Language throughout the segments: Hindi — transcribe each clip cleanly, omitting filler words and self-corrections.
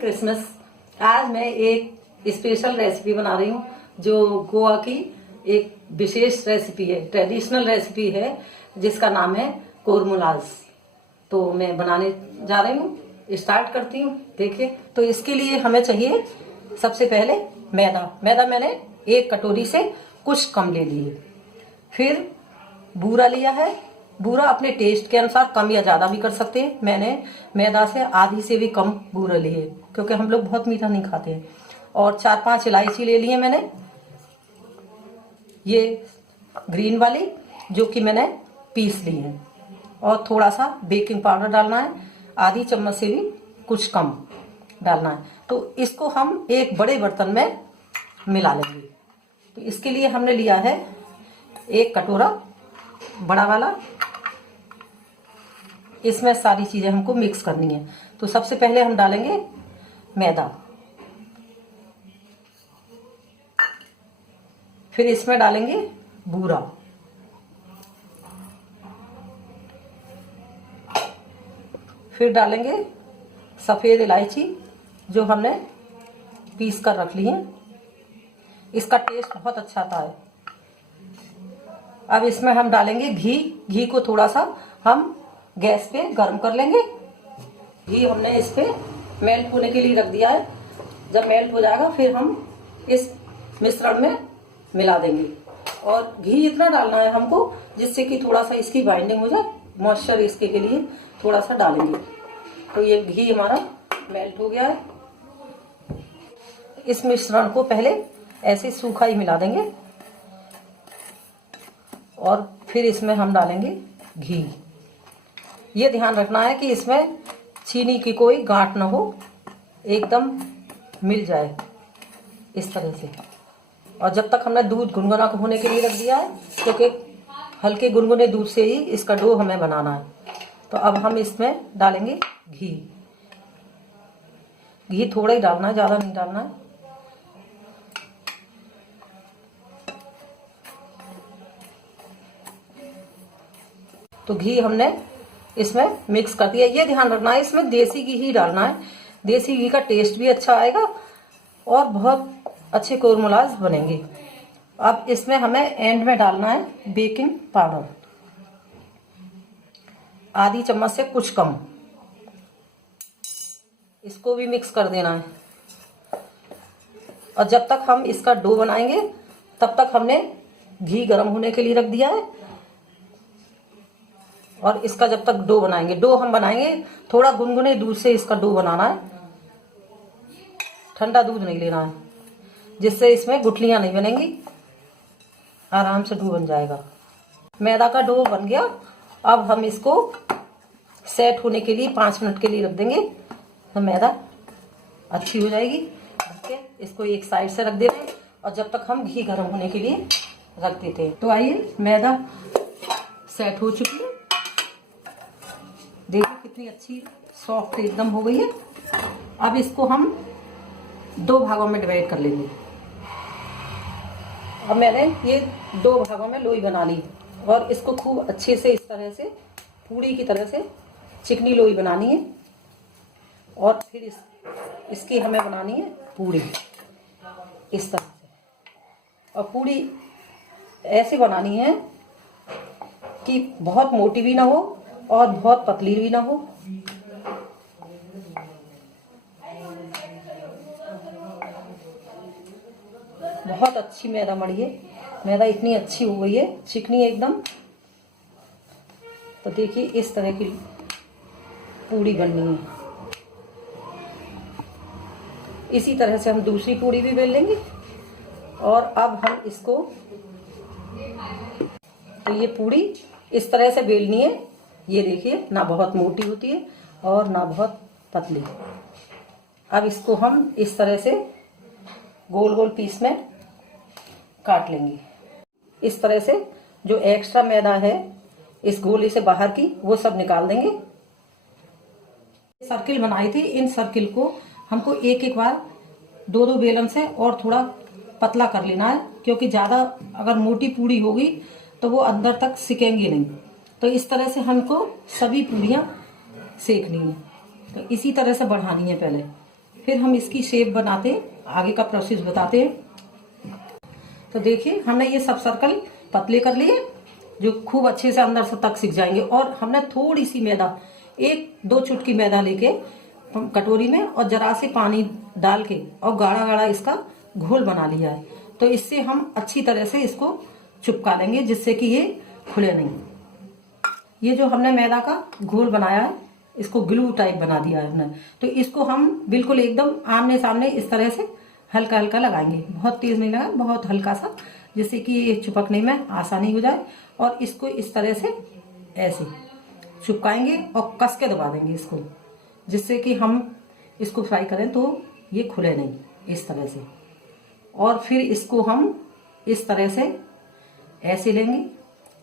क्रिसमस। आज मैं एक स्पेशल रेसिपी बना रही हूँ जो गोवा की एक विशेष रेसिपी है, ट्रेडिशनल रेसिपी है जिसका नाम है कोरमोलाज। तो मैं बनाने जा रही हूँ, स्टार्ट करती हूँ। देखिए, तो इसके लिए हमें चाहिए सबसे पहले मैदा मैंने 1 कटोरी से कुछ कम ले लिए। फिर बूरा लिया है, बूरा अपने टेस्ट के अनुसार कम या ज़्यादा भी कर सकते हैं। मैंने मैदा से आधी से भी कम बूरा लिए क्योंकि हम लोग बहुत मीठा नहीं खाते हैं। और 4-5 इलायची ले ली है मैंने, ये ग्रीन वाली जो कि मैंने पीस ली है। और थोड़ा सा बेकिंग पाउडर डालना है, आधी चम्मच से भी कुछ कम डालना है। तो इसको हम एक बड़े बर्तन में मिला लेंगे। तो इसके लिए हमने लिया है 1 कटोरा बड़ा वाला। इसमें सारी चीजें हमको मिक्स करनी है। तो सबसे पहले हम डालेंगे मैदा, फिर इसमें डालेंगे बूरा, फिर डालेंगे सफेद इलायची जो हमने पीस कर रख ली है। इसका टेस्ट बहुत अच्छा आता है। अब इसमें हम डालेंगे घी को थोड़ा सा हम गैस पे गर्म कर लेंगे। घी हमने इस पे मेल्ट होने के लिए रख दिया है। जब मेल्ट हो जाएगा फिर हम इस मिश्रण में मिला देंगे। और घी इतना डालना है हमको जिससे कि थोड़ा सा इसकी बाइंडिंग हो जाए, मॉइस्चर इसके के लिए थोड़ा सा डालेंगे। तो ये घी हमारा मेल्ट हो गया है। इस मिश्रण को पहले ऐसे सूखा ही मिला देंगे और फिर इसमें हम डालेंगे घी। ये ध्यान रखना है कि इसमें चीनी की कोई गांठ ना हो, एकदम मिल जाए इस तरह से। और जब तक हमने दूध गुनगुना होने के लिए रख दिया है, क्योंकि हल्के गुनगुने दूध से ही इसका डो हमें बनाना है। तो अब हम इसमें डालेंगे घी। घी थोड़ा ही डालना है, ज़्यादा नहीं डालना है। तो घी हमने इसमें मिक्स कर दिया। ये ध्यान रखना है इसमें देसी घी ही डालना है। देसी घी का टेस्ट भी अच्छा आएगा और बहुत अच्छे कोरमोलाज बनेंगे। अब इसमें हमें एंड में डालना है बेकिंग पाउडर, आधी चम्मच से कुछ कम। इसको भी मिक्स कर देना है। और जब तक हम इसका डो बनाएंगे तब तक हमने घी गर्म होने के लिए रख दिया है। और इसका जब तक डो बनाएंगे, डो हम बनाएंगे थोड़ा गुनगुने दूध से इसका डो बनाना है। ठंडा दूध नहीं लेना है, जिससे इसमें गुठलियां नहीं बनेंगी, आराम से डो बन जाएगा। मैदा का डो बन गया। अब हम इसको सेट होने के लिए 5 मिनट के लिए रख देंगे। तो मैदा अच्छी हो जाएगी। इसको एक साइड से रख देते हैं और जब तक हम घी गर्म होने के लिए रख देते हैं। तो आइए, मैदा सेट हो चुकी है। देखिए कितनी अच्छी सॉफ्ट एकदम हो गई है। अब इसको हम 2 भागों में डिवाइड कर लेंगे। अब मैंने ये 2 भागों में लोई बना ली और इसको खूब अच्छे से इस तरह से पूड़ी की तरह से चिकनी लोई बनानी है। और फिर इसकी हमें बनानी है पूड़ी इस तरह से। और पूड़ी ऐसे बनानी है कि बहुत मोटी भी ना हो और बहुत पतली भी ना हो। बहुत अच्छी मैदा मड़ी है। मैदा इतनी अच्छी हो गई है, चिकनी एकदम। तो देखिए इस तरह की पूड़ी बननी है। इसी तरह से हम दूसरी पूड़ी भी बेल लेंगे। और अब हम इसको, तो ये पूड़ी इस तरह से बेलनी है। ये देखिए, ना बहुत मोटी होती है और ना बहुत पतली। अब इसको हम इस तरह से गोल गोल पीस में काट लेंगे। इस तरह से जो एक्स्ट्रा मैदा है इस गोली से बाहर की, वो सब निकाल देंगे। सर्किल बनाई थी, इन सर्किल को हमको एक बार 2 बेलन से और थोड़ा पतला कर लेना है, क्योंकि ज़्यादा अगर मोटी पूड़ी होगी तो वो अंदर तक सिकेंगी नहीं। तो इस तरह से हमको सभी पूड़ियाँ सेकनी है। तो इसी तरह से बढ़ानी है पहले फिर हम इसकी शेप बनाते हैं, आगे का प्रोसेस बताते हैं। तो देखिए हमने ये सब सर्कल पतले कर लिए जो खूब अच्छे से अंदर से तक सिक जाएंगे। और हमने थोड़ी सी मैदा, 1-2 चुटकी मैदा लेके कटोरी में और जरा से पानी डाल के और गाढ़ा गाढ़ा इसका घोल बना लिया है। तो इससे हम अच्छी तरह से इसको चिपका लेंगे जिससे कि ये खुले नहीं। ये जो हमने मैदा का घोल बनाया है इसको ग्लू टाइप बना दिया है हमने। तो इसको हम बिल्कुल एकदम आमने सामने इस तरह से हल्का हल्का लगाएंगे, बहुत तेज नहीं लगाएंगे, बहुत हल्का सा, जिससे कि ये चिपकने में आसानी हो जाए। और इसको इस तरह से ऐसे चिपकाएंगे और कस के दबा देंगे इसको, जिससे कि हम इसको फ्राई करें तो ये खुले नहीं, इस तरह से। और फिर इसको हम इस तरह से ऐसे लेंगे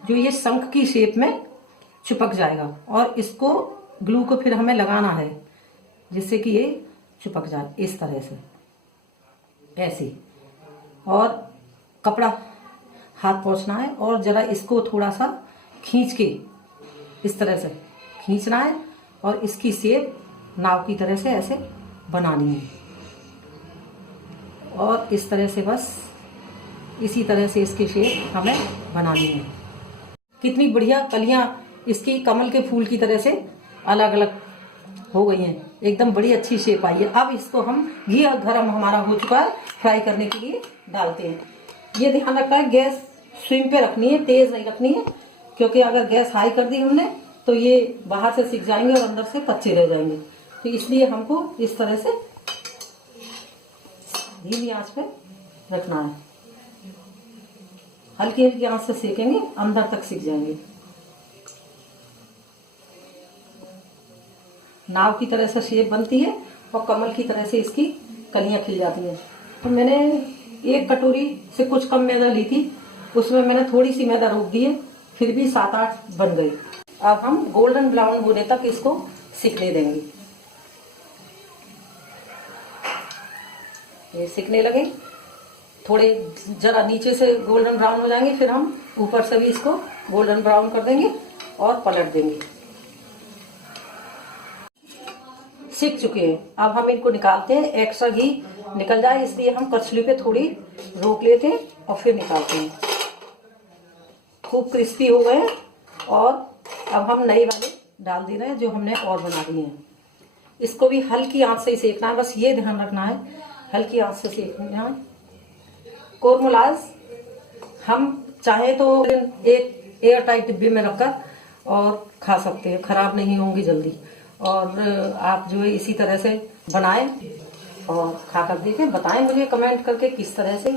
जो ये शंख की शेप में चिपक जाएगा। और इसको ग्लू को फिर हमें लगाना है जिससे कि ये चिपक जाए इस तरह से, ऐसे। और कपड़ा हाथ पोंछना है और जरा इसको थोड़ा सा खींच के इस तरह से खींचना है और इसकी शेप नाव की तरह से ऐसे बनानी है। और इस तरह से बस इसी तरह से इसकी शेप हमें बनानी है। कितनी बढ़िया कलियां इसकी कमल के फूल की तरह से अलग अलग हो गई हैं, एकदम बड़ी अच्छी शेप आई है। अब इसको हम घी गरम हमारा हो चुका है, फ्राई करने के लिए डालते हैं। ये ध्यान रखना है गैस स्विम पे रखनी है, तेज नहीं रखनी है, क्योंकि अगर गैस हाई कर दी हमने तो ये बाहर से सिक जाएंगे और अंदर से कच्चे रह जाएंगे। तो इसलिए हमको इस तरह से धीमी आंच पे रखना है, हल्की हल्की आंच से सेकेंगे, अंदर तक सिक जाएंगे। नाव की तरह से शेप बनती है और कमल की तरह से इसकी कलियां खिल जाती हैं। तो मैंने 1 कटोरी से कुछ कम मैदा ली थी, उसमें मैंने थोड़ी सी मैदा रोक दी है, फिर भी 7-8 बन गई। अब हम गोल्डन ब्राउन होने तक इसको सिकने देंगे। ये सिकने लगे, थोड़े जरा नीचे से गोल्डन ब्राउन हो जाएंगे, फिर हम ऊपर से भी इसको गोल्डन ब्राउन कर देंगे और पलट देंगे। सिक चुके हैं, अब हम इनको निकालते हैं। एक्स्ट्रा घी निकल जाए इसलिए हम कचली पे थोड़ी रोक लेते हैं और फिर निकालते हैं। खूब क्रिस्पी हो गए और अब हम नए वाले डाल दे रहे हैं जो हमने और बना दिए हैं। इसको भी हल्की आंच से ही सेकना है, बस ये ध्यान रखना है, हल्की आंच से सेकना है। कोरमोलाज हम चाहे तो एक एयर टाइट डिब्बे में रखकर और खा सकते हैं, खराब नहीं होंगी जल्दी। और आप जो है इसी तरह से बनाएं और खाकर देखें, बताएं मुझे कमेंट करके किस तरह से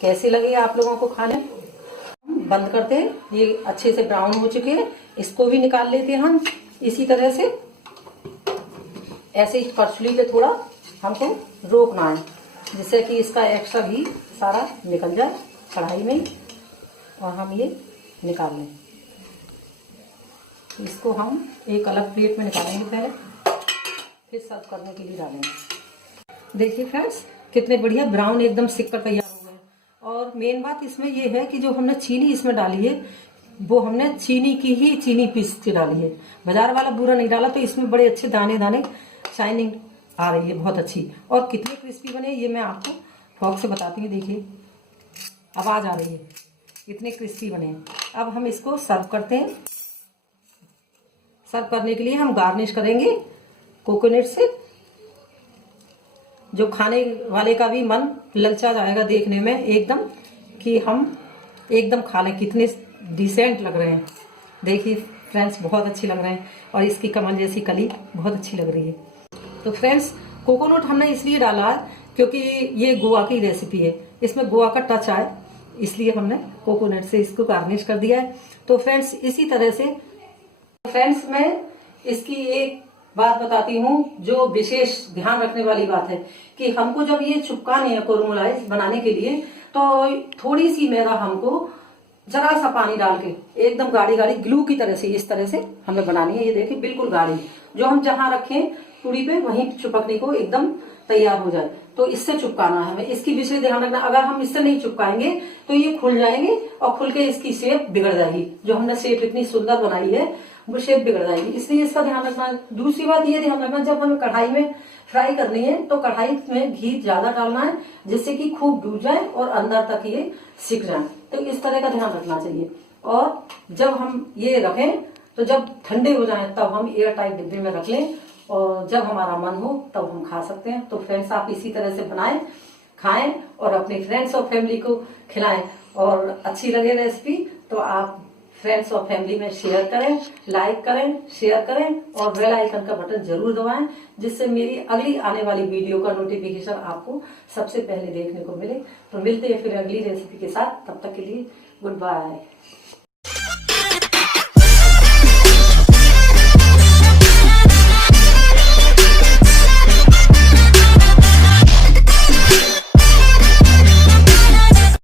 कैसे लगे आप लोगों को खाने। बंद करते हैं, ये अच्छे से ब्राउन हो चुके हैं, इसको भी निकाल लेते हैं हम इसी तरह से। ऐसे ही करछुली पे थोड़ा हमको रोकना है जिससे कि इसका एक्स्ट्रा घी सारा निकल जाए कढ़ाई में और हम ये निकाल लें। इसको हम एक अलग प्लेट में निकालेंगे पहले, फिर सर्व करने के लिए डालेंगे। देखिए फ्रेंड्स कितने बढ़िया ब्राउन एकदम सिक कर तैयार हो गए। और मेन बात इसमें ये है कि जो हमने चीनी इसमें डाली है वो हमने चीनी की ही चीनी पीस के डाली है, बाजार वाला बूरा नहीं डाला। तो इसमें बड़े अच्छे दाने दाने शाइनिंग आ रही है, बहुत अच्छी। और कितने क्रिस्पी बने ये मैं आपको फॉक से बताती हूँ। देखिए आवाज आ रही है, इतने क्रिस्पी बने हैं। अब हम इसको सर्व करते हैं। सर्व करने के लिए हम गार्निश करेंगे कोकोनट से, जो खाने वाले का भी मन ललचा जाएगा देखने में एकदम कि हम एकदम खा लें। कितने डिसेंट लग रहे हैं, देखिए फ्रेंड्स बहुत अच्छी लग रहे हैं और इसकी कमल जैसी कली बहुत अच्छी लग रही है। तो फ्रेंड्स कोकोनट हमने इसलिए डाला है क्योंकि ये गोवा की रेसिपी है, इसमें गोवा का टच आए इसलिए हमने कोकोनट से इसको गार्निश कर दिया है। तो फ्रेंड्स इसी तरह से फ्रेंड्स मैं इसकी एक बात बताती हूँ जो विशेष ध्यान रखने वाली बात है कि हमको जब ये चिपकानी है कोरमोलाइज बनाने के लिए तो थोड़ी सी मैदा हमको जरा सा पानी डाल के एकदम गाढ़ी गाढ़ी ग्लू की तरह से इस तरह से हमें बनानी है। ये देखिए बिल्कुल गाढ़ी, जो हम जहां रखें पूड़ी पे वहीं चिपकने को एकदम तैयार हो जाए। तो इससे चिपकाना है हमें, इसकी विशेष ध्यान रखना। अगर हम इससे नहीं चिपकाएंगे तो ये खुल जाएंगे और खुल के इसकी शेप बिगड़ जाएगी। जो हमने शेप इतनी सुंदर बनाई है वो शेप बिगड़ जाएगी, इसलिए इसका ध्यान रखना है। दूसरी बात ये ध्यान रखना, जब हमें कढ़ाई में फ्राई करनी है तो कढ़ाई में घी ज्यादा डालना है, जिससे कि खूब डूब जाए और अंदर तक ये सिक जाए। तो इस तरह का ध्यान रखना चाहिए। और जब हम ये रखें तो जब ठंडे हो जाएं तब हम एयर टाइट डिब्बे में रख लें, और जब हमारा मन हो तब हम खा सकते हैं। तो फ्रेंड्स, आप इसी तरह से बनाएं, खाएं और अपने फ्रेंड्स और फैमिली को खिलाएं। और अच्छी लगे रेसिपी तो आप फ्रेंड्स और फैमिली में शेयर करें, लाइक करें, शेयर करें और बेल आइकन का बटन जरूर दबाएं, जिससे मेरी अगली आने वाली वीडियो का नोटिफिकेशन आपको सबसे पहले देखने को मिले। तो मिलते हैं फिर अगली रेसिपी के साथ, तब तक के लिए गुड बाय।